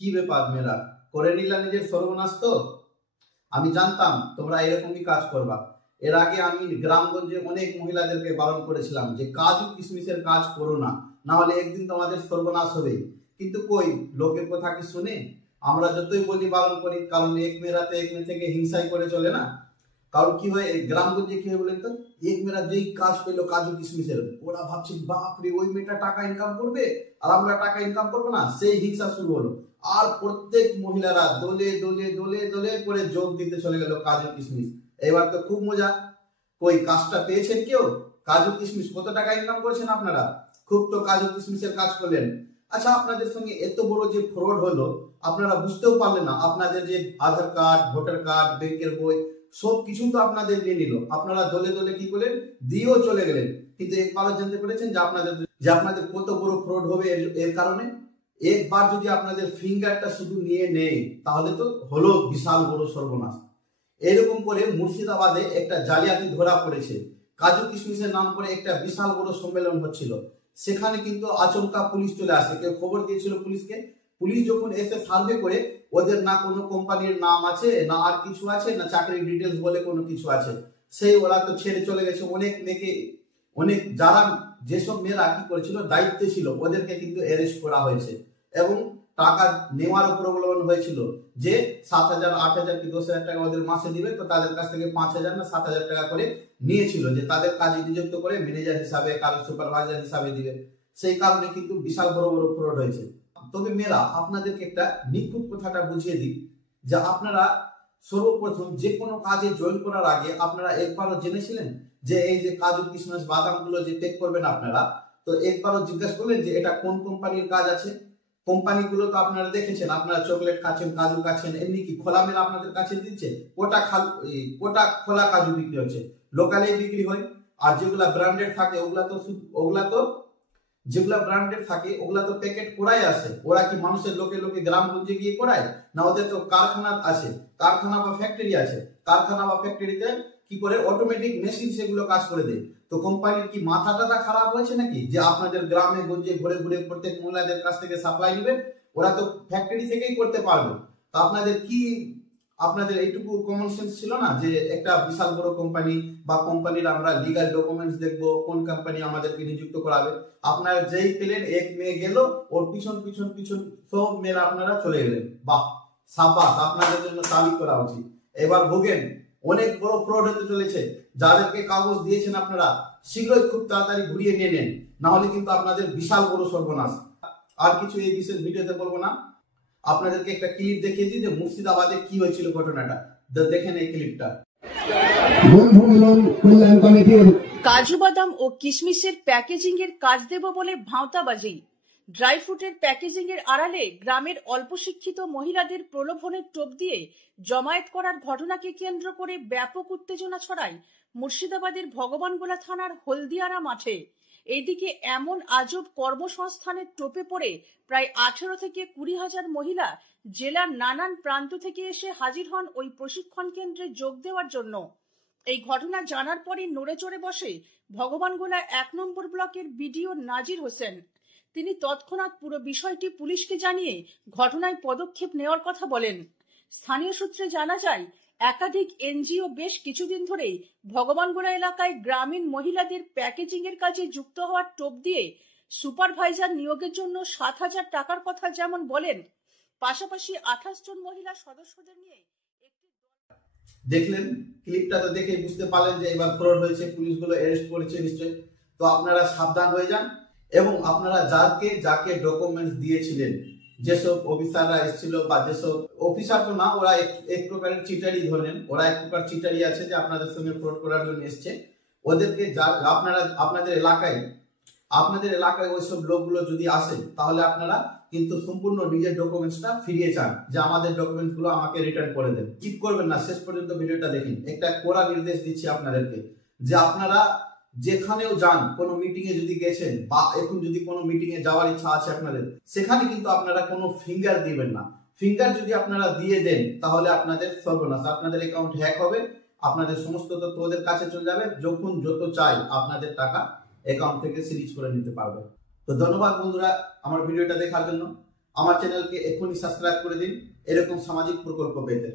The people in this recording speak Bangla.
কি ব্যাপার মেয়েরা, করে নিলা নিজের সর্বনাশ? তো আমি জানতাম তোমরা এরকমই কাজ করবা। এর আগে আমি গ্রামগঞ্জে অনেক মহিলাদেরকে বারণ করেছিলাম যে কাজু কিশমিশের কাজ করো না, না হলে একদিন তোমাদের সর্বনাশ হবে। কিন্তু কই, লোকের কথা কি শুনে? আমরা যতই বলি বারণ করি, কারণ এক মেয়েরাতে এক মেয়ে থেকে হিংসাই করে চলে না। কারণ কি হয়, গ্রামগঞ্জে কি হয় বলেন তো, এক মেয়েরা যেই কাজ পেলো কাজু কিশমিশের, ওরা ভাবছে বাপরে ওই মেয়েটা টাকা ইনকাম করবে আর আমরা টাকা ইনকাম করবো না, সেই হিংসা শুরু হলো। আর প্রত্যেক মহিলারা দলে দলে দলে দলে করে যোগ দিতে চলে গেল কাজু কিশমিশ। এবার তো খুব মজা। কই, কাজটা পেয়েছেন কেউ? কাজু কিশমিশ কত টাকা ইনকাম করেছেন আপনারা? খুব তো কাজু কিশমিশের কাজ করলেন। আচ্ছা, আপনাদের সঙ্গে এত বড় যে ফ্রড হলো, আপনারা বুঝতেও পারলেন না। আপনাদের যে আধার কার্ড, ভোটার কার্ড, ব্যাংকের বই সব কিছু তো আপনাদের নিয়ে নিল। আপনারা দলে দলে কি করলেন, দিয়েও চলে গেলেন। কিন্তু একবারও জানতে পেরেছেন যে আপনাদের কত বড় ফ্রড হবে এর কারণে? একবার যদি আপনাদের ফিঙ্গারটা শুধু নিয়ে নেয়, তাহলে তো হলো বিশাল বড় সর্বনাশ। এরকম করে মুর্শিদাবাদে একটা জালিয়াতি ধরা পড়েছে। কাজু কিশমিশের নাম করে একটা বিশাল বড় সম্মেলন হচ্ছিল। সেখানে কিন্তু আচমকা পুলিশ চলে আসে। কেউ খবর দিয়েছিল পুলিশকে। পুলিশ যখন এসে সার্ভে করে, ওদের না কোনো কোম্পানির নাম আছে, না আর কিছু আছে, না চাকরির ডিটেলস বলে কোনো কিছু আছে, সেই ওরা তো ছেড়ে চলে গেছে। অনেক মেয়েকে, যারা যেসব মেয়েরা কি করেছিল, দায়িত্বে ছিল, ওদেরকে কিন্তু অ্যারেস্ট করা হয়েছে এবং টাকা নেওয়ারও প্রবলন হয়েছিল যে 7,000, 8,000 কি 10,000 টাকা ওদের মাসে দিবে। তো তাদের কাছ থেকে 5,000 না 7,000 টাকা করে নিয়েছিল যে তাদের কাজে নিযুক্ত করে ম্যানেজার হিসাবে, কারো সুপারভাইজার হিসাবে দিবে। সেই কারণে কিন্তু বিশাল বড় বড় ফ্রড হয়েছে। তবে মেয়েরা, আপনাদেরকে একটা নিখুঁত কথাটা বুঝিয়ে দিই যে আপনারা সর্বপ্রথম যে কোনো কাজে জয়েন করার আগে আপনারা একবারও জেনেছিলেন যে এই যে কাজু কিশমিশ বাদাম গুলো যে পেক করবেন আপনারা, তো একবারও জিজ্ঞাসা করলেন যে এটা কোন কোম্পানির কাজ আছে? কোম্পানিগুলো তো আপনারা দেখেছেন, আপনারা চকলেট খাচ্ছেন, কাজু খাচ্ছেন, এমনি কি খোলামেলা আপনাদের কাছে দিচ্ছে? কোটা খোলা কাজু বিক্রি হচ্ছে, লোকালেই বিক্রি হয়। আর যেগুলা ব্র্যান্ডেড থাকে ওগুলা তো প্যাকেট করাই আসে। ওরা কি মানুষের লোকে লোকে গ্রামগঞ্জে গিয়ে করায় না? ওদের তো কারখানা আছে, কারখানা বা ফ্যাক্টরি আছে। কারখানা বা ফ্যাক্টরিতে কি করে অটোমেটিক মেশিন সেগুলো কাজ করে দেয়। তো কোম্পানির কি মাথাটা খারাপ হয়েছে নাকি যে আপনাদের গ্রামে গঞ্জে ঘুরে ঘুরে প্রত্যেক মহিলাদের কাছ থেকে সাপ্লাই নেবেন? ওরা তো ফ্যাক্টরি থেকেই করতে পারবে। তো আপনাদের এইটুকু কমন সেন্স ছিল না যে একটা বিশাল বড় কোম্পানি বা কোম্পানির আমরা লিগাল ডকুমেন্টস দেখবো, কোন কোম্পানি আমাদেরকে নিযুক্ত করাবে? আপনারা যেই পেলেন, এক মেয়ে গেল, ওর পিছন পিছন পিছন সব মেয়েরা আপনারা চলে গেলেন। বাহ, সাবাস, আপনাদের জন্য তালি করা উচিত। এবার ভোগেন, অনেক বড় ফ্রড হতে চলেছে। যাদেরকে কাগজ দিয়েছেন আপনারা শীঘ্রই খুব তাড়াতাড়ি ঘুরিয়ে নিয়ে নেন, না হলে কিন্তু আপনাদের বিশাল বড় সর্বনাশ। আর কিছু এই বিশেষ ভিডিওতে বলবো না। আপনাদেরকে একটা ক্লিপ দেখিয়ে দিই যে মুর্শিদাবাদে কি হয়েছিল ঘটনাটা। দেখেন এই ক্লিপটা। কাজু বাদাম ও কিশমিশের প্যাকেজিং এর কাজ দেব বলে ভাঁওতাবাজি। ড্রাই ফ্রুটের প্যাকেজিং এর আড়ালে গ্রামের অল্প শিক্ষিত মহিলাদের প্রলোভনের টোপ দিয়ে জমায়েত করার ঘটনাকে কেন্দ্র করে ব্যাপক উত্তেজনা ছড়ায় মুর্শিদাবাদের ভগবানগোলা থানার হলদিয়ারা মাঠে। এইদিকে এমন আজব কর্মসংস্থানের টোপে পড়ে প্রায় 18 থেকে 20,000 মহিলা জেলার নানান প্রান্ত থেকে এসে হাজির হন ওই প্রশিক্ষণ কেন্দ্রে যোগ দেওয়ার জন্য। এই ঘটনা জানার পরই নড়ে চড়ে বসে ভগবানগোলা 1 নম্বর ব্লকের বিডিও নাজির হোসেন। তিনি তৎক্ষণাৎ পুরো বিষয়টি পুলিশকে জানিয়ে ঘটনায় পদক্ষেপ নেওয়ার কথা বলেন। স্থানীয় সূত্রে জানা যায়, একাধিক এনজিও বেশ কিছুদিন ধরেই ভগবানগোলা এলাকায় গ্রামীণ মহিলাদের প্যাকেজিং এর কাজে যুক্ত হওয়ার টোপ দিয়ে সুপারভাইজার নিয়োগের জন্য 7,000 টাকার কথা যেমন বলেন, পাশাপাশি 28 জন মহিলা সদস্যদের নিয়ে দেখলেন ক্লিপটা, তো দেখে বুঝতে পারলেন যে এবার ফ্রড হয়েছে, পুলিশগুলো অ্যারেস্ট করেছে নিশ্চয়ই। তো আপনারা সাবধান হয়ে যান এবং আপনারা যাকে ডকুমেন্টস দিয়েছিলেন, যেসব অফিসাররা এসেছিল বা যেসব অফিসার তো না, ওরা এক প্রকারের চিটারি ধরেন, ওরা এক প্রকার চিটারি আছে যে আপনাদের সঙ্গে ফ্রড করার জন্য এসছে। ওদেরকে আপনাদের এলাকায় ওইসব লোকগুলো যদি আসে, তাহলে আপনারা কিন্তু সম্পূর্ণ নিজের ডকুমেন্টসটা ফিরিয়ে চান যে আমাদের ডকুমেন্টস গুলো আমাকে রিটার্ন করে দেন। চিট করবেন না, শেষ পর্যন্ত ভিডিওটা দেখেন। একটা কড়া নির্দেশ দিচ্ছি আপনাদেরকে যে আপনারা যেখানেও যান, কোনো মিটিং এ যদি গেছেন বা এখন যদি কোনো মিটিং এ যাওয়ার ইচ্ছা আছে আপনাদের, সেখানে কিন্তু আপনারা কোনো ফিঙ্গার দিবেন না। ফিঙ্গার যদি আপনারা দিয়ে দেন, তাহলে আপনাদের সর্বনাশ, আপনাদের অ্যাকাউন্ট হ্যাক হবে, আপনাদের সমস্ত তথ্য ওদের কাছে চলে যাবে। যখন যত চাই আপনাদের টাকা অ্যাকাউন্ট থেকে সিরিজ করে নিতে পারবে। তো ধন্যবাদ বন্ধুরা আমার ভিডিওটা দেখার জন্য। আমার চ্যানেলকে এখনই সাবস্ক্রাইব করে দিন এরকম সামাজিক প্রকল্প পেতে।